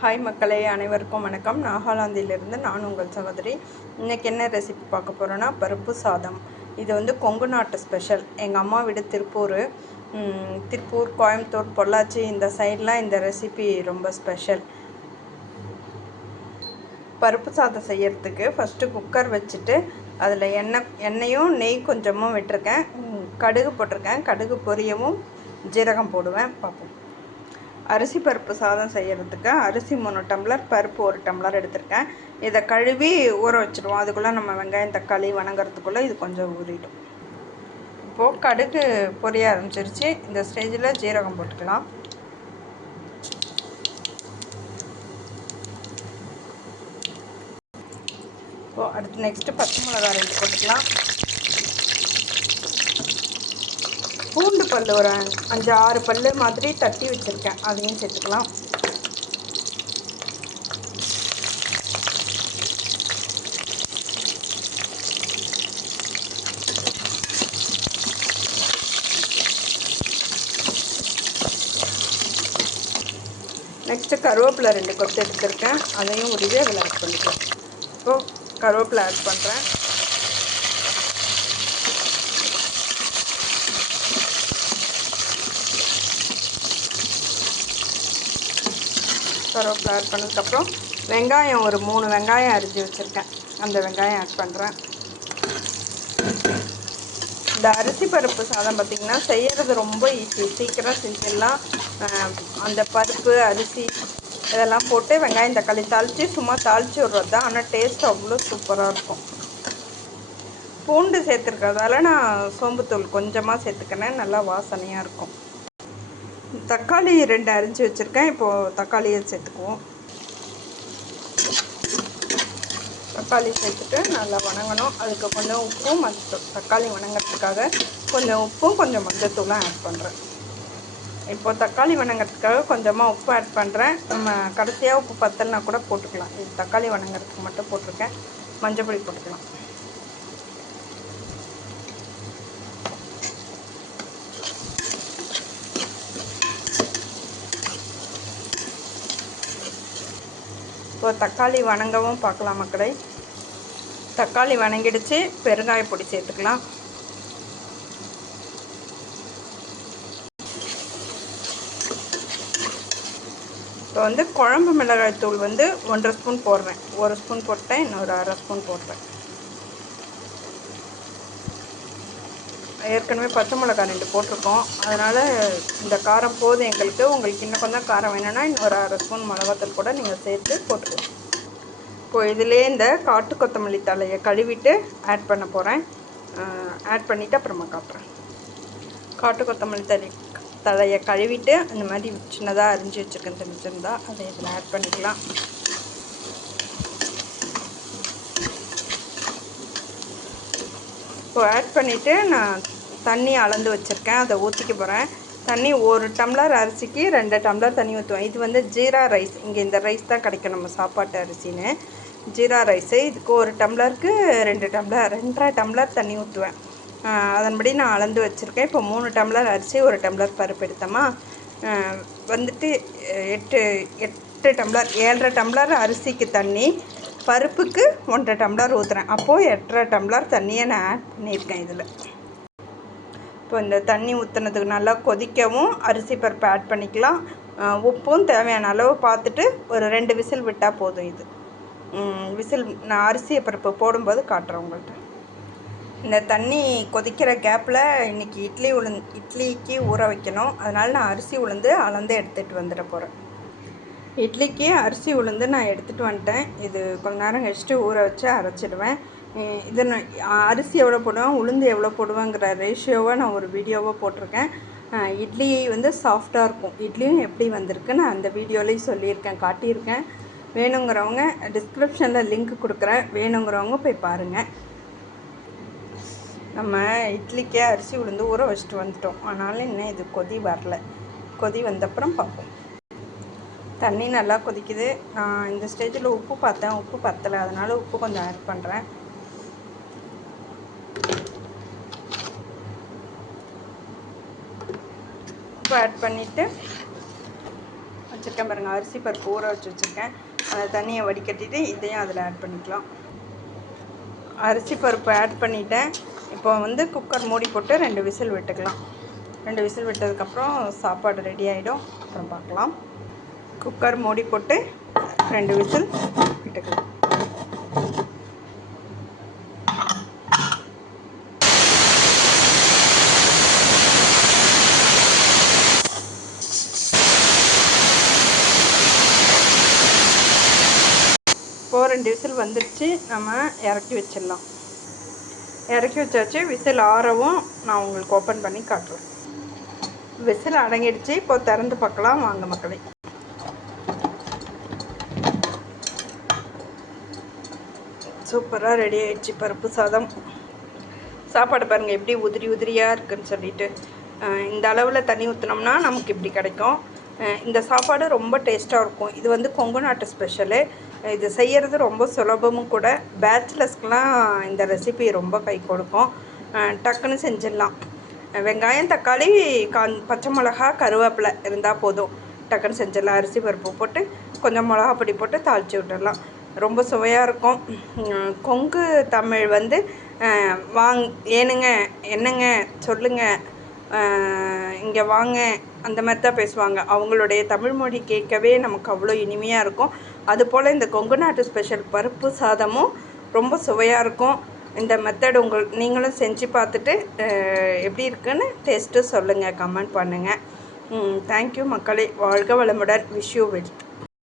Hi மக்களே, அனைவருக்கும் வணக்கம். நாகாலாந்திலிருந்து நான் உங்கள் சகோதரி. இன்றைக்கி என்ன ரெசிபி பார்க்க போகிறோன்னா பருப்பு சாதம். இது வந்து கொங்கு நாட்டு ஸ்பெஷல். எங்கள் அம்மா வீடு திருப்பூர், கோயம்புத்தூர், பொள்ளாச்சி இந்த சைட்லாம் இந்த ரெசிபி ரொம்ப ஸ்பெஷல். பருப்பு சாதம் செய்யறதுக்கு ஃபஸ்ட்டு குக்கர் வச்சுட்டு அதில் எண்ணெயும் நெய் கொஞ்சமும் விட்டுருக்கேன். கடுகு போட்டிருக்கேன். கடுகு பொரியவும் ஜீரகம் போடுவேன். பார்ப்போம். அரிசி பருப்பு சாதம் செய்கிறதுக்கு அரிசி 3 டம்ளர், பருப்பு 1 டம்ளர் எடுத்திருக்கேன். இதை கழுவி ஊற வச்சுடுவோம். அதுக்குள்ளே நம்ம வெங்காயம் தக்காளி வணங்குறதுக்குள்ளே இது கொஞ்சம் ஊறிடும். இப்போது கடுகு பொரிய ஆரம்பிச்சிருச்சு. இந்த ஸ்டேஜில் ஜீரகம் போட்டுக்கலாம். இப்போது அடுத்து நெக்ஸ்ட்டு பச்சை மிளகாய் 2 போட்டுக்கலாம். பூண்டு பல் ஒரு 5-6 பல் மாதிரி தட்டி வச்சுருக்கேன், அதையும் சேர்த்துக்கலாம். நெக்ஸ்ட்டு கருவேப்பிலை 2 கொத்து எடுத்துருக்கேன், அதையும் உருவி அதில் ஆட் பண்ணிக்கலாம். இப்போது கருவேப்பிலை ஆட் பண்ணுறேன். கருவேப்பிலை ஆட் பண்ணதுக்கப்புறம் வெங்காயம் ஒரு 3 வெங்காயம் அரிஞ்சு வச்சுருக்கேன், அந்த வெங்காயம் ஆட் பண்ணுறேன். இந்த அரிசி பருப்பு சாதம் பார்த்திங்கன்னா செய்கிறது ரொம்ப ஈஸி, சீக்கிரம் செஞ்சிடலாம். அந்த பருப்பு அரிசி இதெல்லாம் போட்டு வெங்காயம் தக்காளி தாளித்து சும்மா தாளித்து விட்றது தான். ஆனால் டேஸ்ட் அவ்வளோ சூப்பராக இருக்கும். பூண்டு சேர்த்துருக்கிறதால நான் சோம்புத்தூள் கொஞ்சமாக சேர்த்துக்கினேன், நல்லா வாசனையாக இருக்கும். தக்காளி 2 அரிஞ்சு வச்சுருக்கேன். இப்போது தக்காளியை சேர்த்துக்குவோம். தக்காளி சேர்த்துட்டு நல்லா வணங்கணும். அதுக்கு கொஞ்சம் உப்பும் மஞ்சள், தக்காளி வணங்கிறதுக்காக கொஞ்சம் உப்பும் கொஞ்சம் மஞ்சத்தூளும் ஆட் பண்ணுறேன். இப்போது தக்காளி வணங்கிறதுக்காக கொஞ்சமாக உப்பு ஆட் பண்ணுறேன். நம்ம கடைசியாக உப்பு பத்தலைனா கூட போட்டுக்கலாம். இது தக்காளி வணங்கிறதுக்கு மட்டும் போட்டிருக்கேன். மஞ்சள் பொடி போட்டுக்கலாம். இப்போ தக்காளி வணங்கவும் பார்க்கலாம் மக்களே. தக்காளி வணங்கிடுச்சு. பெருங்காய பொடி சேர்த்துக்கலாம். இப்போ வந்து குழம்பு மிளகாய் தூள் வந்து 1.5 ஸ்பூன் போடுறேன். 1 ஸ்பூன் போட்டேன், இன்னொரு 1/2 ஸ்பூன் போடுறேன். ஏற்கனவே பச்சை மிளகாய் 2 போட்டிருக்கோம், அதனால் இந்த காரம் போதும் எங்களுக்கு. உங்களுக்கு இன்னும் கொஞ்சம் காரம் வேணும்னா இன்னொரு 1/2 ஸ்பூன் மிளகாத்தூள் கூட நீங்கள் சேர்த்து போட்டுக்கலாம். இப்போது இதிலே இந்த காட்டு கொத்தமல்லி தலையை கழுவிட்டு ஆட் பண்ண போகிறேன். ஆட் பண்ணிவிட்டு அப்புறமா காட்டுறேன். காட்டு கொத்தமல்லி தலையை கழுவிட்டு அந்த மாதிரி சின்னதாக அரிஞ்சு வச்சுருக்கேன், சின்னதாக அதை இதில் ஆட் பண்ணிக்கலாம். இப்போ ஆட் பண்ணிவிட்டு நான் தண்ணி அளந்து வச்சுருக்கேன், அதை ஊற்றிக்க போகிறேன். தண்ணி 1 டம்ளர் அரிசிக்கு 2 டம்ளர் தண்ணி ஊற்றுவேன். இது வந்து ஜீரா ரைஸ். இங்கே இந்த ரைஸ் தான் கிடைக்கும் நம்ம சாப்பாட்டு அரிசின்னு, ஜீரா ரைஸு. இதுக்கு 1 டம்ளருக்கு 2.5 டம்ளர் தண்ணி ஊற்றுவேன். அதன்படி நான் அளந்து வச்சுருக்கேன். இப்போ 3 டம்ளர் அரிசி 1 டம்ளர் பருப்பு எடுத்தோமா, வந்துட்டு 8 டம்ளர் 7.5 டம்ளர் அரிசிக்கு தண்ணி, பருப்புக்கு 1.5 டம்ளர் ஊற்றுறேன். அப்போது 8.5 டம்ளர் தண்ணியை நான் ஆட் பண்ணியிருக்கேன் இதில். இப்போ இந்த தண்ணி ஊற்றுனதுக்கு நல்லா கொதிக்கவும் அரிசி பருப்பு ஆட் பண்ணிக்கலாம். உப்பும் தேவையான அளவு பார்த்துட்டு ஒரு 2 விசில் விட்டால் போதும். இது விசில் நான் அரிசியை பருப்பு போடும்போது காட்டுறேன் உங்கள்கிட்ட. இந்த தண்ணி கொதிக்கிற கேப்பில் இன்றைக்கி இட்லிக்கு ஊற வைக்கணும். அதனால் நான் அரிசி உளுந்து அளந்து எடுத்துகிட்டு வந்துட போகிறேன். இட்லிக்கு அரிசி உளுந்து நான் எடுத்துகிட்டு வந்துட்டேன். இது கொஞ்ச நேரம் கழிச்சுட்டு ஊற வச்சு அரைச்சிடுவேன். இதை நான் அரிசி எவ்வளோ போடுவேன், உளுந்து எவ்வளோ போடுவேங்கிற ரேஷியோவை நான் ஒரு வீடியோவாக போட்டிருக்கேன். இட்லி வந்து சாஃப்டாக இருக்கும். இட்லியும் எப்படி வந்திருக்கு நான் அந்த வீடியோலையும் சொல்லியிருக்கேன், காட்டியிருக்கேன். வேணுங்கிறவங்க டிஸ்கிரிப்ஷனில் லிங்க் கொடுக்குறேன், வேணுங்கிறவங்க போய் பாருங்கள். நம்ம இட்லிக்கே அரிசி உளுந்து ஊற வச்சுட்டு வந்துட்டோம், அதனால் இன்னும் இது கொதி வரல. கொதி வந்தப்புறம் பார்ப்போம். தண்ணி நல்லா கொதிக்குது. நான் இந்த ஸ்டேஜில் உப்பு பார்த்தேன், உப்பு பத்தலை, அதனால் உப்பு கொஞ்சம் ஆட் பண்ணுறேன். உப்பு ஆட் பண்ணிவிட்டு வச்சுருக்கேன் பாருங்கள், அரிசி பருப்பு ஊற வச்சு வச்சுருக்கேன். அந்த தண்ணியை வடிகட்டிட்டு இதையும் அதில் ஆட் பண்ணிக்கலாம். அரிசி பருப்பு ஆட் பண்ணிவிட்டேன். இப்போ வந்து குக்கர் மூடி போட்டு 2 விசில் விட்டுக்கலாம். 2 விசில் விட்டதுக்கப்புறம் சாப்பாடு ரெடி ஆகிடும். அப்புறம் பார்க்கலாம். குக்கர் மூடி போட்டு 2 விசில் விட்டுக்கலாம். இப்போ 2 விசில் வந்துடுச்சு. நம்ம இறக்கி வச்சிடலாம். இறக்கி வச்சாச்சு. விசில் ஆறவும் நான் உங்களுக்கு ஓப்பன் பண்ணி காட்டுறேன். விசில் அடங்கிடுச்சு. இப்போ திறந்து பார்க்கலாம் வாங்க மக்களே. சூப்பராக ரெடி ஆகிடுச்சு பருப்பு சாதம். சாப்பாடு பாருங்கள் எப்படி உதிரி உதிரியாக இருக்குதுன்னு சொல்லிட்டு. இந்த அளவில் தண்ணி ஊற்றினோம்னா நமக்கு இப்படி கிடைக்கும். இந்த சாப்பாடு ரொம்ப டேஸ்ட்டாக இருக்கும். இது வந்து கொங்கு நாட்டு ஸ்பெஷலு. இது செய்கிறது ரொம்ப சுலபமும் கூட. பேச்சுலர்ஸ்க்கெலாம் இந்த ரெசிபி ரொம்ப கை கொடுக்கும். டக்குன்னு செஞ்சிடலாம். வெங்காயம், தக்காளி, பச்சை மிளகா, கருவேப்பிலை இருந்தால் போதும். டக்குன்னு செஞ்சிடலாம். அரிசி பருப்பு போட்டு கொஞ்சம் மிளகா பொடி போட்டு தாளித்து விட்டுடலாம். ரொம்ப சுவையாக இருக்கும். கொங்கு தமிழ் வந்து ஏனுங்க, என்னங்க, சொல்லுங்கள், இங்கே வாங்க, அந்த மாதிரி தான் பேசுவாங்க. அவங்களுடைய தமிழ்மொழி கேட்கவே நமக்கு அவ்வளோ இனிமையாக இருக்கும். அதுபோல் இந்த கொங்கு நாட்டு ஸ்பெஷல் பருப்பு சாதமும் ரொம்ப சுவையாக இருக்கும். இந்த மெத்தட் நீங்களும் செஞ்சு பார்த்துட்டு எப்படி இருக்குன்னு டேஸ்ட்டு சொல்லுங்கள், கமெண்ட் பண்ணுங்கள். தேங்க்யூ மக்களே. வாழ்க வளமுடன். Wish you wealth.